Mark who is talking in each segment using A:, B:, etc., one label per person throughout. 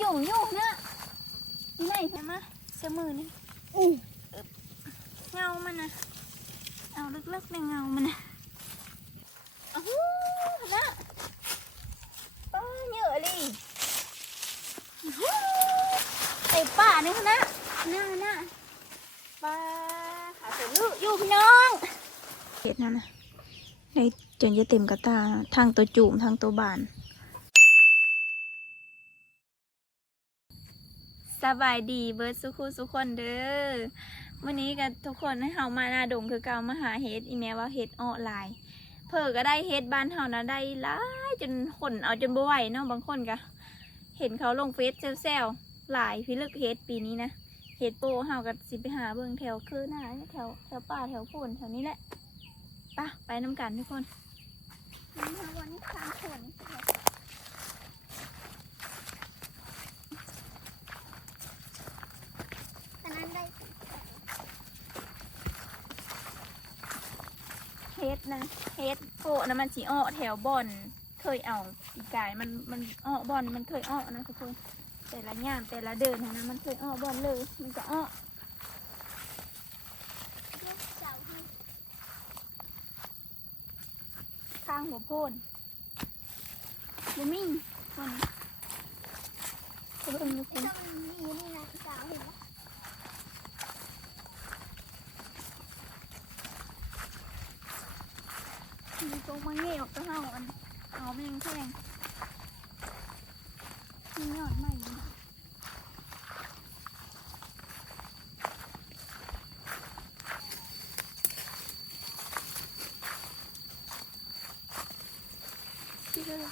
A: จุ่มอยู่นะนี่ไหนใช่ไหมเสมือนี่
B: อืม
A: เงามันนะเอาลึกๆในเงามันนะอ้าวนะป้าเยอะเลยอ้ไอ้ป่านี่นะน่าน่าป้าหาเสือลูกอยู่พี่น้องเห็ดนั่นนะในจนจะเต็มกระตาทางตัวจุ่มทางตัวบาน สบายดีเบิร์ดสุขุสุขคนเด้อวันนี้กับทุกคนให้เฮามาหนาดงคือเก่ามาหาเฮ็ดอีแม้ว่าเฮ็ดออนไลน์เพิ่อก็ได้เฮ็ดบ้านเฮานะได้หลายจนขนเอาจนบ่ไหวเนาะบางคนก็เห็นเขาลงเฟซแซวๆหลายพิลึกเฮ็ดปีนี้นะเฮ็ดโปเฮาก็สิไปหาเบิ่งแถวคือหน้าแถวแถวป่าแถวโพนแถวนี้แหละไปะไปน้ำกันทุกคนวันนี้ทางสวน
B: ตอนนั้นได้
A: เฮ็ดนะเฮ็ดโปะนะมันสีอ้อแถวบอน เคยเอาอีกายมันมันอ้อบอนมันเคยอ้อนะทุกคนแต่ละย่ามแต่ละเดินนะมันเคยอ้อบอนเลย มันจะอ้อข้างหัวโพนบูมิ่งมันจะเป็นทุกคน
B: มีนี่นะสาวเห็นไห มี
A: ตรงมาเงี้ยออกก็เฮาอันเอาแมงแท่งมียอดใหม่อยู่นะที่เด้อ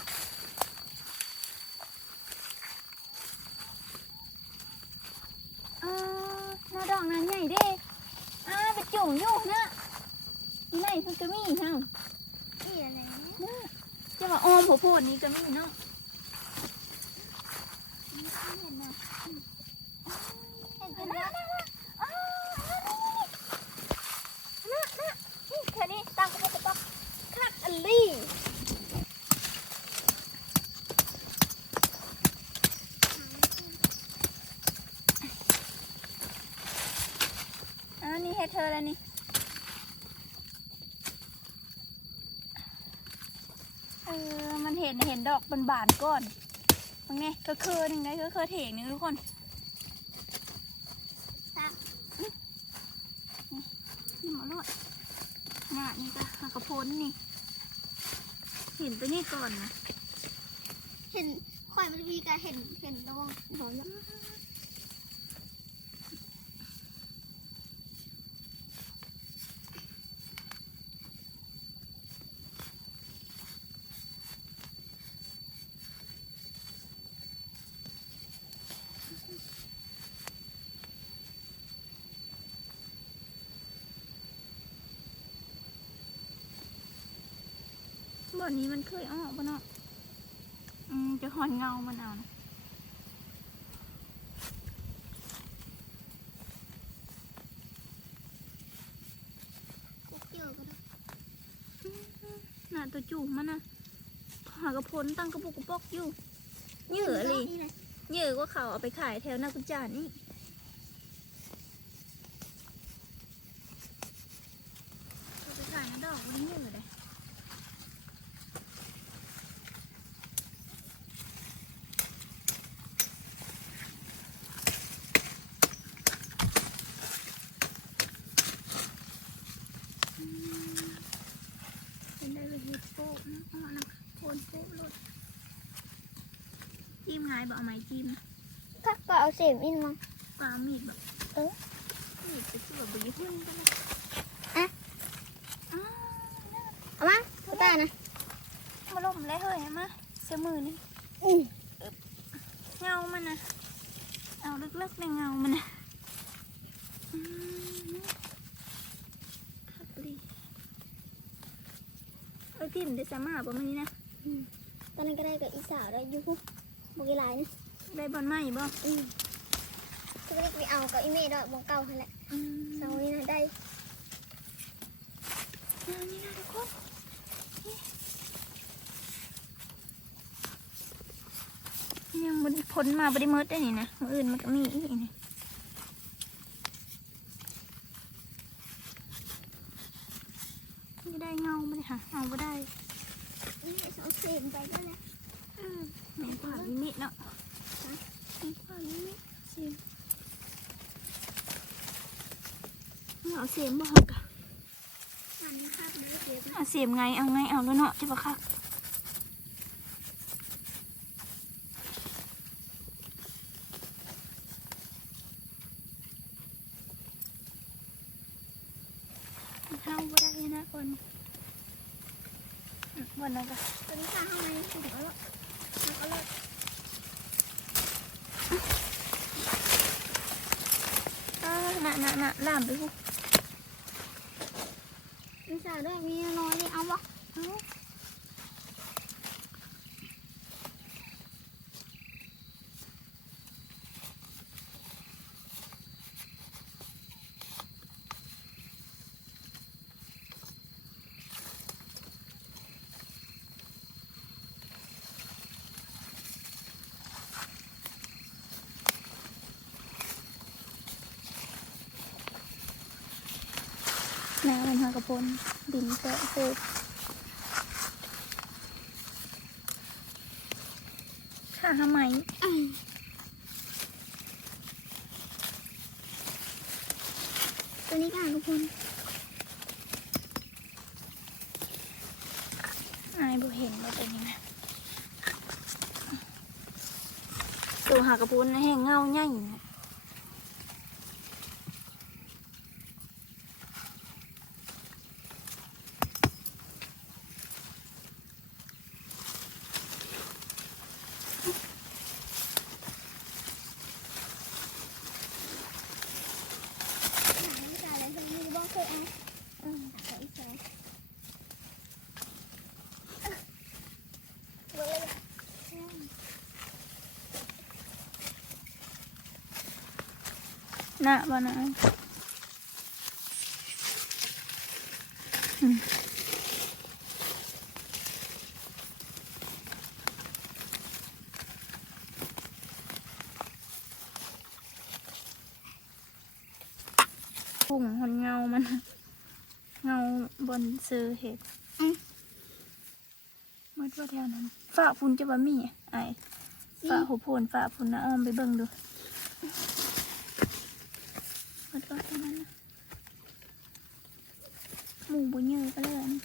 A: อ่าหน้าดอกนั้นใหญ่เด้อ่าไปจุ่มอยู่นะนี่ไหนเพิ่งจะมีเฮา
B: นี่อะไรนะ
A: น่ะจะมาออมผัวโพด นี้ก็มีเนาะ
B: เห็นนะเห็น
A: เห็น
B: ไหม
A: นะนะอ่าน่ะน่ะนี่แค่นี้ตั้งกระปุกกระปักคักอัลลี่อ่านี่ให้เธอแล้วนี่ เออ มัน เห็นเห็นดอกบานบานๆก่อนบางไงก็คือหนึ่งไงก็คือเถงหนึงทุกคนอื้อนี่หมอรอดงานี่ก็หากระพ้นนี่ เห็นตัวนี้ก่อนนะ
B: เห็นข่อยมันมีการเห็นเห็นระวังหอยแล้ว
A: บ่ นนี้มันเคยออกปะเนาะอืมจะหอนเงามันเอานะ
B: กุ๊กเกี่ยวกันนะ
A: น่ะตัวจูบมันนะหากระพ้นตั้งกระปุกกระปอกอยู่เหยื่อเลย
B: นี่เลย
A: เหยื่อก็เขาเอาไปขายแถวนากุจานนี่เอาไปขายนะดอกวันนี้เหยื่อเลยเป็นได้ไปเห็ดโป๊ะนะเอานะโคนโป๊ะเลยจิ้มไง บอกเอาไม้จิ้มนะ
B: ก็ก็เอาเสียมอินมา
A: ปลามีดแบบ
B: เออ
A: มีดไปเสือบุยหุ่นกันเลย
B: อะ
A: อ้าว
B: เอามาเอาตานะ
A: มาล่มแล้วเฮ้ยมาเสมือนี่
B: อืม
A: เงามันนะเอาลึกๆในเงามันนะอืมครับดีเอ้ยพิมพ์ได้สามารถประมาณนี้นะ
B: ตอนนั้นก็ได้กับอีสาวได้อยู่พ วกบกีฬายนะ
A: ได้บอลใหม่บ่
B: อืมก็ไม่ได้ไปเอากับอีเมย์ดอกบงเก่าหั่นแหละ
A: อืม
B: เสานี่นะได้
A: เอานี่นะทุกคนนี่ยังบไดพ้นมาบไดิมืดได้นี่นะมืออื่นมันก็มีอีกนี่ไม่ได้เงาไม่ได้ค่ะเอาไม่ได้
B: นี่เอาเศษไปก็แล้ว
A: แม่ ผ่านลิมิเนาะ
B: มีความนี้ไหม
A: เสียมเอาเสียมบ่หักอะ
B: หันข้าเอา
A: เสียมไงเอาไงเอาแล้วเนาะใช่ปะคะเข้าบ่ได้นะคนบนนั้นก็
B: อนนี้ข้างข้างในถูกแล้วแล้วก็เลย
A: อ่าน่ะน่ะ น่ะล่ามไปกู
B: มีสาด้วยมีน้อยนี่เอาบ่
A: เอาน้ำมันหา กระพนดินแกะโคกข้าทำไม
B: ตัวนี้ค่ะทุกคน
A: อายบ่เห็นว่าเป็นยังไงตัวหากระพุนแห้งเงาใหญ่น่ะ น่ะบ่นะอืมพุ่งหนเงา มัน เงาบนซื้อเห็ดมืดว่าแถวนั้นฝ้าฝุ่นจะว่ามีอะไอ้ฝ้าหัวโพนฝ้าฝุ่นนะอ้อมไปเบิ่งดูมืดว่าแถวนั้นนะหมูบุญเยอะก็เลยอันนี้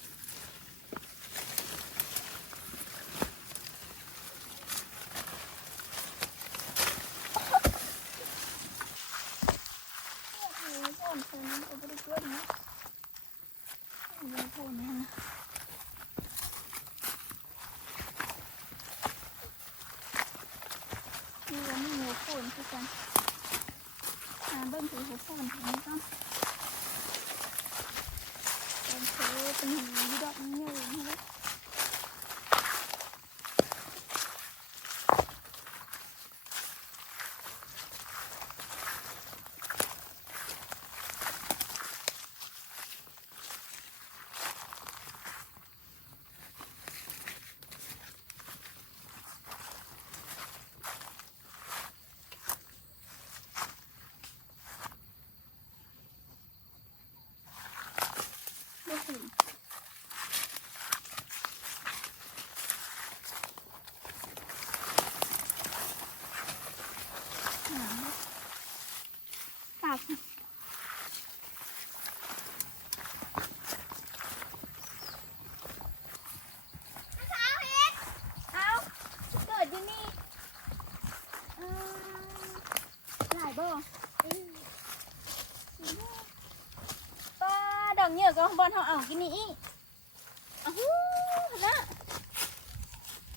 A: หัวโพนตัวนี้ก็ไม่ได้เกินนะหัวโพนนะนี่ก็มีหัวโพนคือกันอ่าเบิ่งถือหัวโพนของนี้ก็ เป็น เธอเป็นหนูดอกเงี้ยอย่างนี้ไม่เห็นหาฝากเอาเกิดอยู่นี่เออหลายบ่ป้าดอกเหยื่อก็ บอลเขาเอากินนี่อีกอ้าวนะ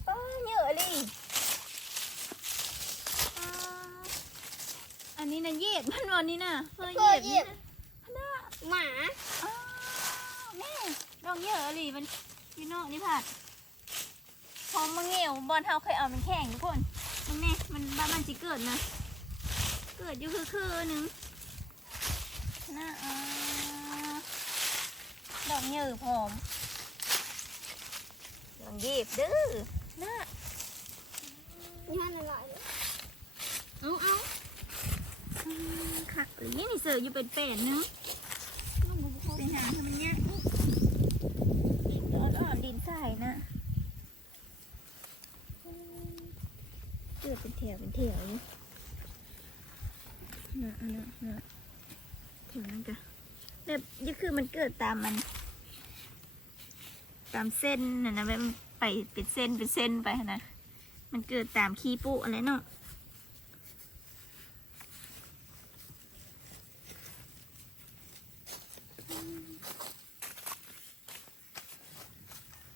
A: ป้าเยื่อเลยอันนี้นะเหยียดมันวันนี้นะเพื่อเหยียดนี่นะ
B: หมา
A: อ้าวแม่ดอกเยื่อเลยมันพี่น้องนี่ผัดพอมาเงี่ยวบอลเฮาเคยเอามันแข่งทุกคนมันแน่มันบ้ามันจิเกิดนะ เกิดอยู่คือคือหนึ่งนะอ่า ดอกเหยื่อผอมลองหยิบเด้อนะ
B: นี่ห้าหน่อยเลยเอาเอา
A: อืมคักเลยนี่เสืออยู่เป็นเป็ดนึง
B: ลูกบุคคล
A: ไปหาทำมันเนี้ยอ่อนอ่อนดินใส่นะเกิดเป็นแถวเป็นแถวอยู่น่ะอันน่ะน่ะถึงนั่นกะแบบนี่คือมันเกิดตามมัน ตามเส้นนะนะแบบไปเป็นเส้นเป็นเส้นไปนนะมันเกิดตามขี้ปุอะไรเนาะ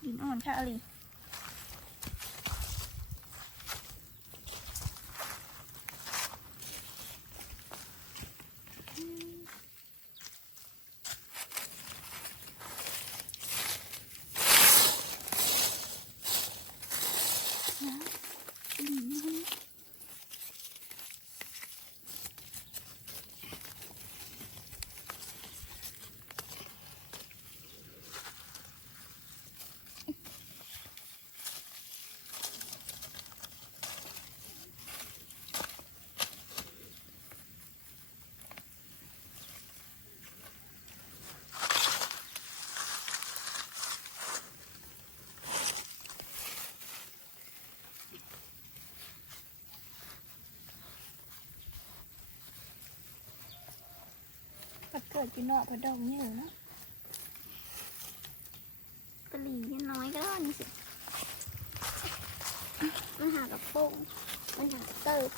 A: ดินอ่อนค่ะอลี ก็เกิดอยู่เนาะพะดองเนี่ยเนาะกะหรี่นิดน้อยก็ได้นี่สิ
B: มันหากระโปรงมันหาเติบ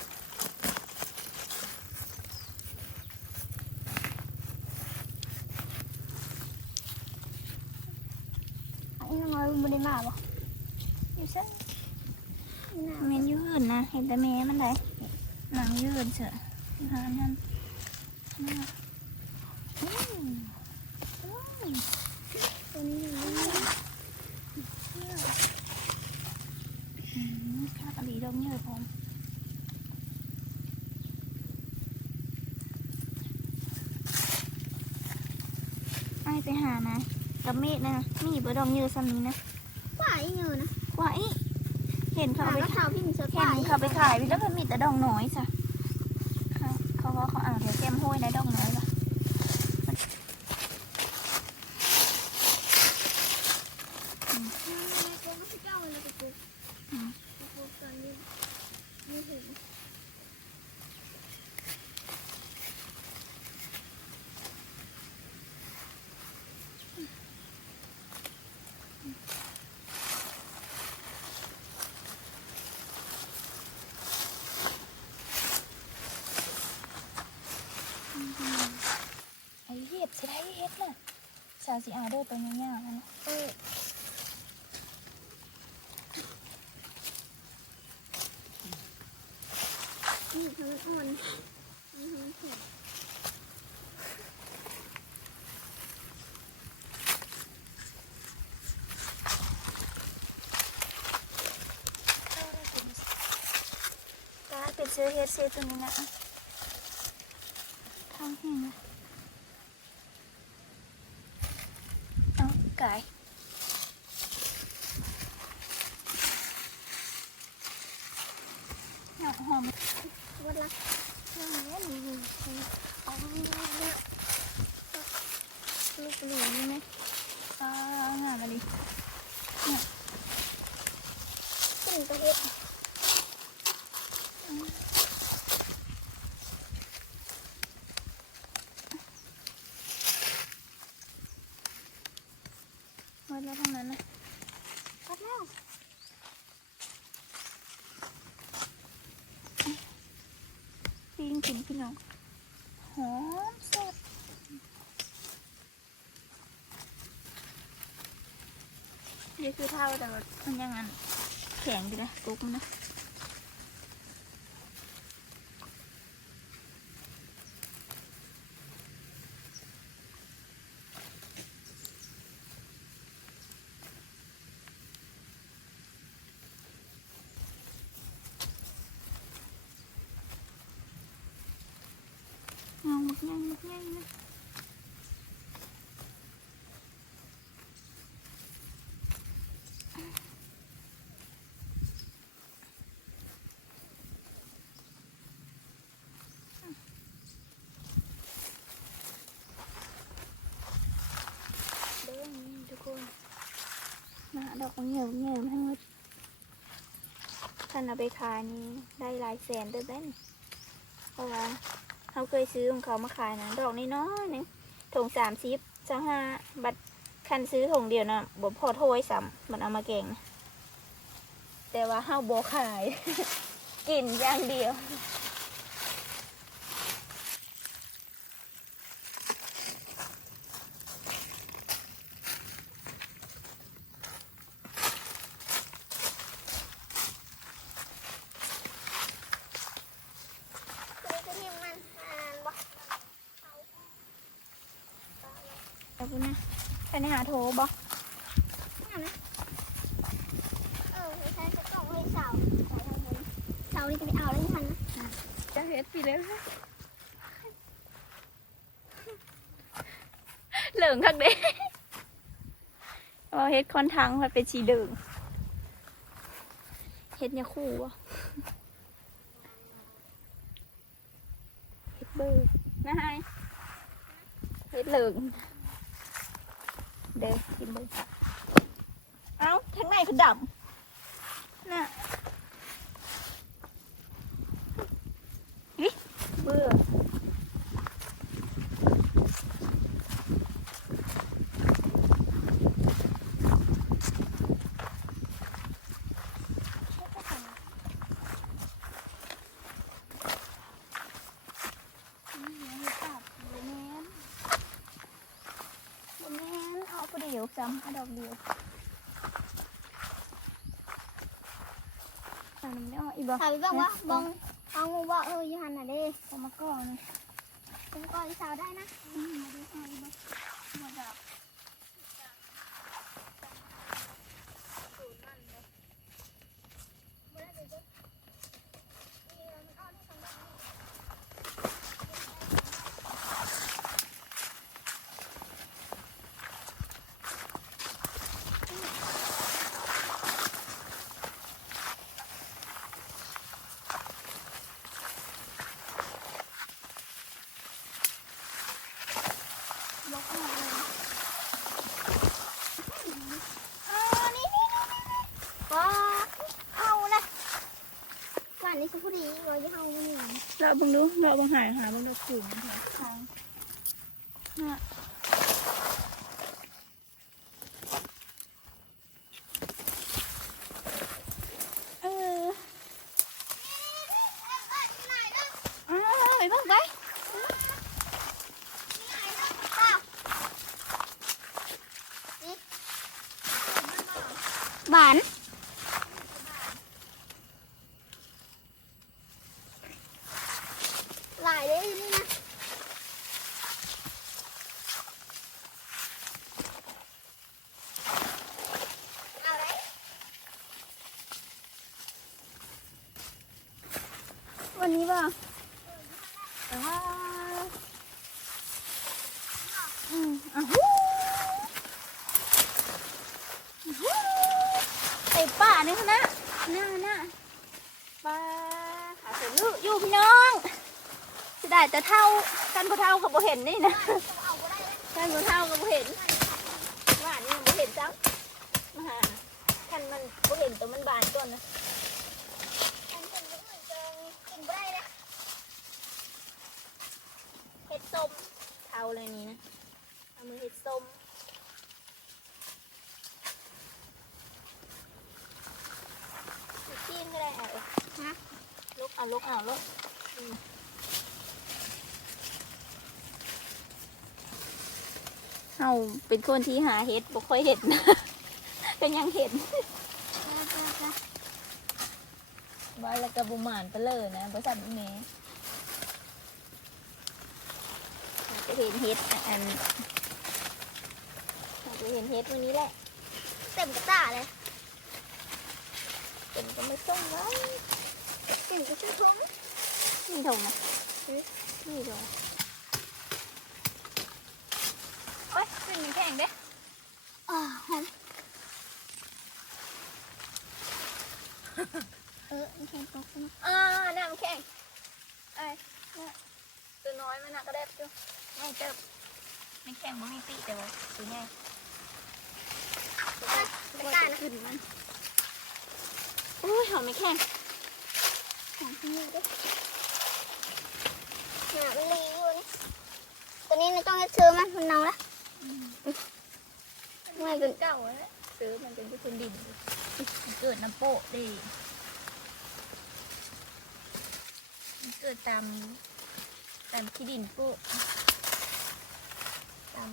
B: ไอ้น้อยมันได้มาบ่
A: อยู่ซะ
B: ไม่น่า
A: แมนอยืนนะ เห็นแต่แม่มันได้หนังยืนเฉยหานั่นน่าอืมอืม
B: ตัวนี้มันไม่
A: อืมข้าวกะหรี่ดองเยอะพร้อม ไอ้ไปหานะกับเมฆนะมีเบอร์ดองเยอะซ้ำนี้นะ
B: ว่าอีเงอนะ
A: ว่าอีเห็นเขา
B: หา
A: ไป
B: กระเท้าพี่มีเสื้อ
A: เห็
B: ผ้าน
A: เขาไปขายแล้วมันมีแต่ดองน้อยจ้ะเขาเขาว่าเขาอ่านเดี๋ยวแก้มห้วยได้ดองน้อยจ้ะ
B: เจ้าเลยกระปุกกระปุกตอนนี้ไม่ถึง
A: ไอ้เห็ดใช่ไหมเห็ดน่ะ สาวสีอาเดอร์ตัวนี้ยากนะ
B: เออนี่ทำอ่อนนี่ทำแข็ง
A: กาเป็นเสื้อเห็ดเสื้อตัวนี้นะทางแห้งนะเอาไก่หอมหอม
B: วัดละเรื่องนี้มันมีเอาเรื่องนี้
A: ลูกเหลืองนี่ไหมอ่างามอะไร
B: ขึ้นประเฮ็ด
A: ไว้แล้วทั้งนั้นนะ
B: วัดแล้ว
A: ปิ้งกิ น้องหอมสดนี่คือเท่าแต่ว่ามันยังงั้นแข็งไปนะกุ๊กนะงองมักยังมักยังนะ หี่ยวเหี่ยวให้หมดท่านเอาไปขายนี่ได้หลายแสนเด้อเด้นเพราะว่าเขาเคยซื้อของเขามาขายนะดอกน้อยๆหนึงถุงสามสิบเจ้าห้าบัตรคันซื้อถุงเดียวนะบ่พอถ้วยซ้ำมันเอามาแกงแต่ว่าเฮาบ่ขาย กินอย่างเดียว
B: คือจะทิมมันอ่านบ่
A: ขอบคุณนะไปในหาโทรบ่
B: เออไม่ใช่จะต้องให้เสาเสานี่จะไปเอาแล้วทันนะ
A: จะเฮ็ดปีเลยเหลืองคักเด้ว่าเฮ็ดคอนทังมันเป็นสีเหลืองเฮ็ดเนี่ยคู่วะเฮ็ดเบอร์นะฮะเฮ็ดเหลือง เด้อกินเบอร์เอ้าทั้งในคือดำน่ะ เบื่อเอา ไปเดียวจำเอาดอกเดียวจำไม่ได้อีบอก
B: ถามไปบ้างว่าบองเอางูว่าเออยูหันน่ะเด้
A: เอามาก่อน
B: เป็นก้อนเสาได้นะ
A: ลกออกเลย
B: อ๋อนี่นี่นี่นี่ว้าเอาเลยวันนี้ฉันพูดดีว่าจะเอาไม่หนี
A: เรา บังดูเราะบังหายหาบังดูขุ่นทางน่ะเอออ้าวไปบ้างไป
B: หวานหลายเลยนี่นะเอาเลย
A: วันนี้ป่ะอ้าอืมอ้าวฮู้อ้าวฮู้ไอ้ป่านี่คะนะน่าน่าป้าหาเสร็จลูกอยู่พี่น้องจะได้จะเท่ากันพอเท่าเขาบ่เห็นนี่นะ
B: เอาก็ได้เลย
A: กันพอเท่าเขาบ่เห็นว่านี่มันบ่เห็นจังมาหาคันมันบ่เห็นตัวมันบานก่อนนะ
B: อันเป็นคนอื่นจะกินไม่ได้เลย
A: เห็ดส้ม เท่าเลยนี่นะ เอามือเห็ดส้มจิ้มก็ได้เอาเอ้ย
B: ฮะ
A: ลุกเอาลุกเอาลุกอืมเอาเป็นคนที่หาเห็ดบ่ค่อยเห็ดนะ เป็นยังเห็ดว่าแล้วก็บุหมานไปเลยนะบริษัทอี เมย์จะเห็นเห็ดอันจะเห็นเห็ดวันนี้แหละ
B: เต็มกระตาเลย
A: เป็นก็ไม่ส่งไว้
B: เต็มกระชื่อทุ่ง
A: นี่ถงนะนี่ถงโอ๊ยขึ้นมันแข็งเด้
B: อ่าหอมเออไม่ใช่ตกนะ
A: อ่าน้ำแข็งไอ้ยเนี่ยตัวน้อยมันน่ะก็ได้จ้ ไม่เจ็บไม่แข็งมันมีปีแต่ว่าตัวใหญ่
B: ไม่กล้านะ
A: ขึ้นมันโอ้ยหอมไม่แข็ง
B: ของที่นี่ดิหามันรีอยู่นี่ตัวนี้ไม่ต้องจะซื้อมันมันเน่าละไม่เป็น
A: เก่าแล้วซื้อมันเป็นที่พื้นดินเกิดน้ำโปะดิเกิดตามตามที่ดินโปะ ตาม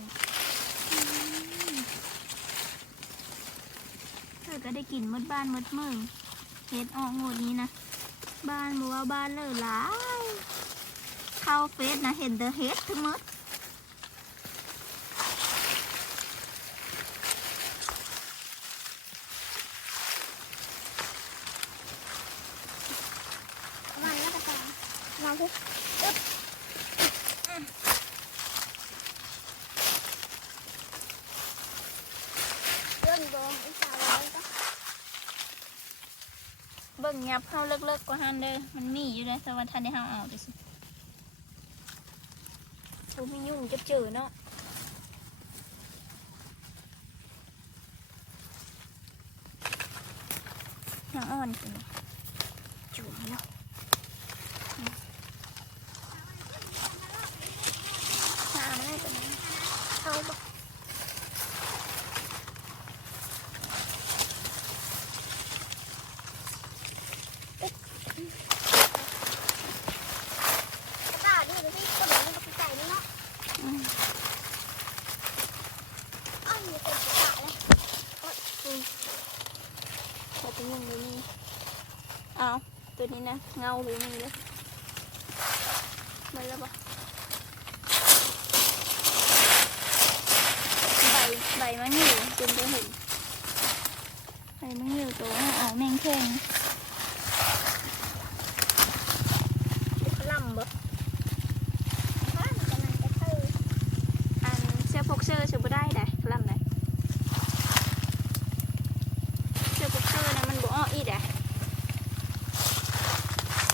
A: เธอก็ได้กินมดบ้านมดเมืองเฮ็ดออกหมดนี้นะ บ้านบัวบ้านเลอหลายเข้าเฟซนะเห็นเดอะเฮ็ดทั้งหมด
B: มันแล้วก็ตามมาสิอึ๊บ เริ่มโดนอีสาวแล้วก็
A: เบิ่งยับเข้าเลิกๆกว่าหันเด้อมันมีอยู่เลยแต่ว่าทันได้เฮาเอาดิสิเขาไม่ยุ่งจะเจอเนาะนางอ่อนสิจุ่มเนาะหามาให้ตัวนั้นเข้าบ่
B: กระต่ายนี่ดูสิกระโดดมันกับกระต่ายนี่เนาะ
A: อืม
B: อ้าวมีเป็นกระต่ายเลย
A: เขาเลยนี่เอาตัวนี้นะเงาหรือมีเลยมาแล้วปะใบใบมันอยู่จนจะเห็นใบมันอยู่ตัวออกแมงแขง
B: เป็นลำบ่บ้านจะนั่งกระตือ
A: อันเสื้อพกเสื้อชูบได้ได้ลำได้เสื้อพกเสื้อนะมันบ่อ้ออีได้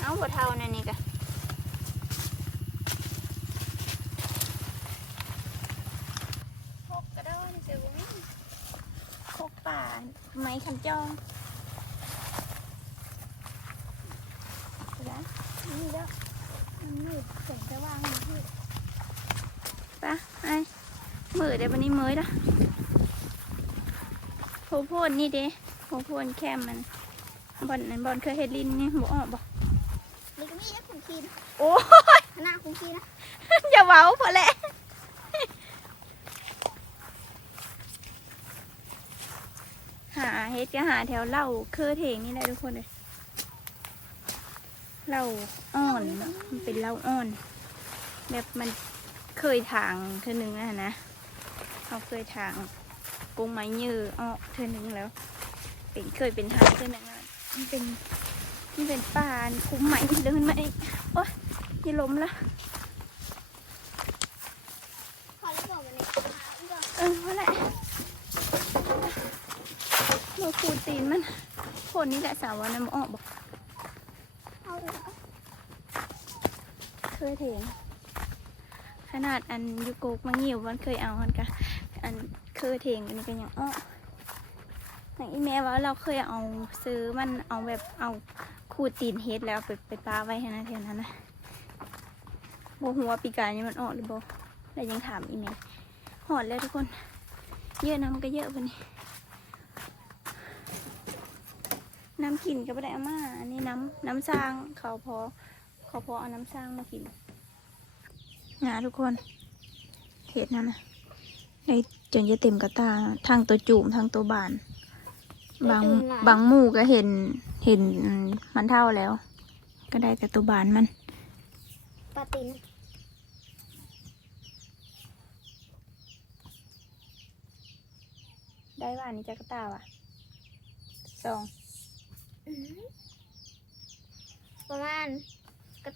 A: เอาบ่เท่านั่นนี่กะพกกระโดนเจอบ่มีพกป่าไม้คำจองเดี๋ยวนะนี่แล้วมันมืดแสงสว่างมันมืด ไปไอ้มืดเดี๋ยววันนี้มืดละโพโพนนี่เด้โพโพนแคมมันบอลนั้นบอลเคยเฮ็ดลินนี่บ่ออกบ่
B: นี่ก็มีนะคุณคีน
A: โอ้
B: คณะคุณคีนนะ
A: อย่าเว้าพอแล้วหาเฮ็ดก็หาแถวเหล่าเครือเถงนี่แหละทุกคนเลยเหล่าอ่อนเนอะมันเป็นเหล่าอ่อน แบบมัน เคยทางเธอหนึ่งอะนะเขาเคยทางกงไม้ยือออเธอหนึ่งแล้ว เป็นเคยเป็นทางเธอหนึ่งอะมันเป็นมันเป็นป่านคุ้มไม้เดินมาอีกโอ๊ยอยี่ล้มละ
B: พอแล้วบอกวันนี้หาอีกก่อ
A: เออว่าแหละเราขูตีนมันคนนี้แหละสาวน้ำออบอก
B: เอาเลยก็
A: เคยง ขนาดอันยูโกกมาเงี่ยวมันเคยเอามันกะอันเคยเถงอันนี้ก็ยังอ้ออย่างอีแม่ว่าเราเคยเอาซื้อมันเอาแบบเอาขูดตีนเฮ็ดแล้วไปไปปาไว้ให้นะเท่านั้นนะโบหัวปีกายนี่มันออกหรือโบแล้วยังถามอีแม่หอดแล้วทุกคน เยอะน้ำก็เยอะปนี่น้ำกินก็ไม่ได้เอามาอันนี้น้ำน้ำสร้างเขาพอเขาพอเอาน้ำสร้างมากิน งาทุกคนเห็ดนั่นนะไอ้จนจะเต็มกระตาทางตัวจูมทางตัวบาน บางบางหมู่ก็เห็นเห็นมันเท่าแล้ว ก็ได้แต่ตัวบานมัน
B: ปลาติน
A: ได้ว่าอันนี้จะกระตาว่ะสอง
B: อื้อหือประมาณกระ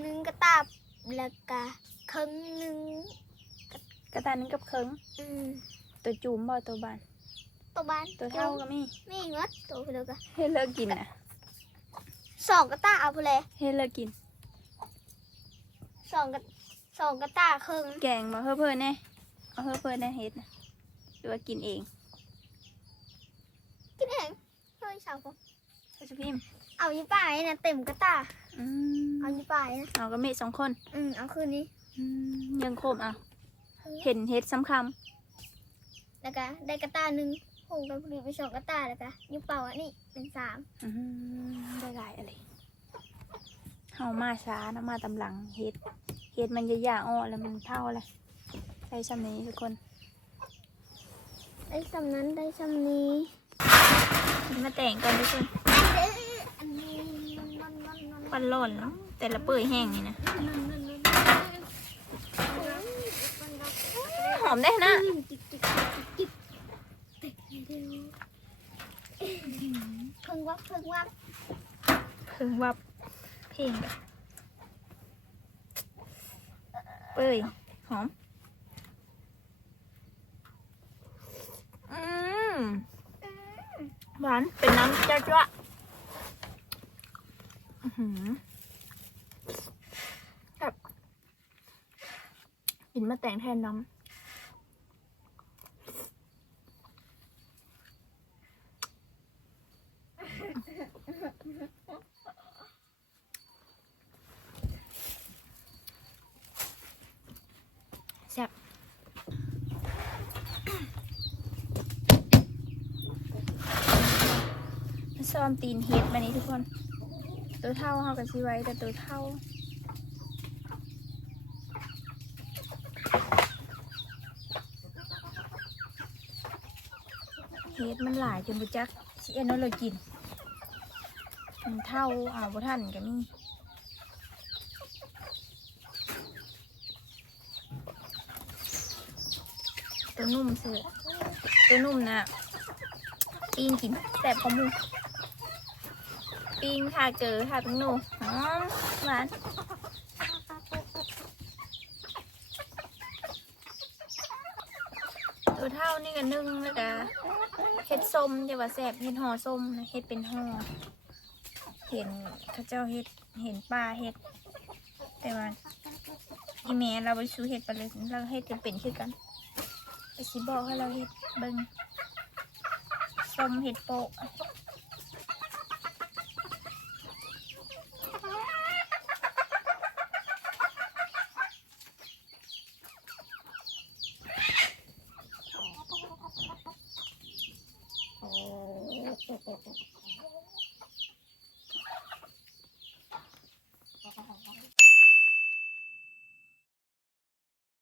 B: หนึ่งกระตาบแล้วก็ ครึ่งหนึ่ง
A: กระตานึงกับเคิง
B: อืม
A: ตัวจูมบ่ตัวบาน
B: ตัวบ้าน
A: ตัวเท่าก็มี
B: ไม่งดตัวเดียวกัน
A: ให้เลิกกินอะ
B: สองกระตาเอาไปเลย
A: ให้เลิกกิน
B: สองกระสองกระตาครึ่ง
A: แกงมาเพื่อเพื่อนแน่เอาเพื่อเพื่อนแน่เฮ็ดนะหรือว่ากินเอง
B: กินเองเฮ้ยสาวผม
A: ก็จะพิมพ์
B: เอายี่ป่ายนะเต็มกระตา
A: อืม
B: เอายี่ป่ายนะ
A: เอาก็เมฆสองคน
B: อืมเอาคืนนี้
A: อืม ยังโคมอะ เห็นเฮ็ดซ้ำค
B: แล้วก็ได้กระตาหนึ่งผงกันพอดีไปสองกระตาแล้วก็ยี่เป่าอันนี้เป็นสามำ
A: อืมได้หลายอะไรเฮามาช้านะมาตำหลังเฮ็ดเฮ็ดมันจะยาอ้อแล้วมันเท่าเลยใส่ซ้ำนี้ทุกคน
B: ได้สำนั้นได้สำนี้
A: มาแต่งก่อนทุกคน
B: อันนี้มันมันมันมัน
A: ปันร้อนเนาะแต่ละเปื่อยแห้งนี่นะ
B: มันมันมันมัน
A: หอมได้นะ
B: เพิ่งวับเพิ่งวับ
A: เพิ่งวับเพลงเปื่อยหอมอืมหวานเป็นน้ำจ้าจ้าอือหือแบบกินมาแต่งแทนน้ำ ตีนเฮ็ดมานี้ทุกคน ตัวเท่าเฮากันสิไว้แต่ตัวเท่าเฮ็ดมันหลายจนบุจักสิเอ็นเอาเลยกินมันเท่าเอาบ่ทันก็มีตัวนุ่มเสือตัวนุ่มนะปีนกินแต่พอมู ปีนค่ะเจอค่ะตรงหนูหอมหวานตัวเท่านี่ก็นึ่งแล้วก็เฮ็ดส้มจะว่าแซ่บเฮ็ดห่อส้มนะเฮ็ดเป็นห่อเห็นข้าเจ้าเฮ็ดเห็นป้าเฮ็ด แต่ว่าอีแม่เราไปซื้อเฮ็ดไปเลยเราเฮ็ดจะเป็นคือกันไปสิบอกให้เราเฮ็ดเบิ่งส้มเฮ็ดโปะ